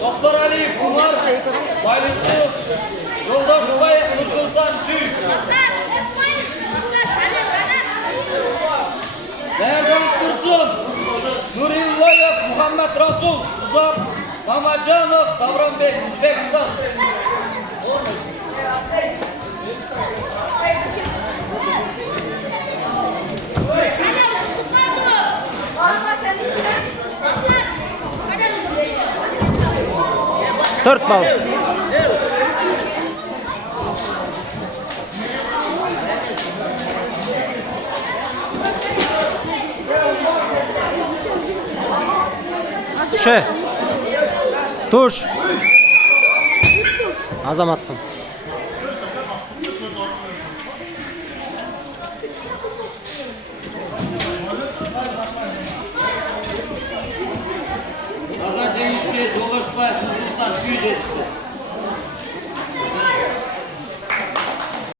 Doktor Ali Kumar, Baylısı, Yoldaş Bay Nursultan Çüy. Berdan Tursun, Nurillayev Muhammed Rasul, Uzak Mamacanov, Davranbek, Uzbekistan. Dört bal. Düşe. Tuş. Azamatsın. Kazan Cengiz'e Dolaşbay Nursultan Çüy geçti.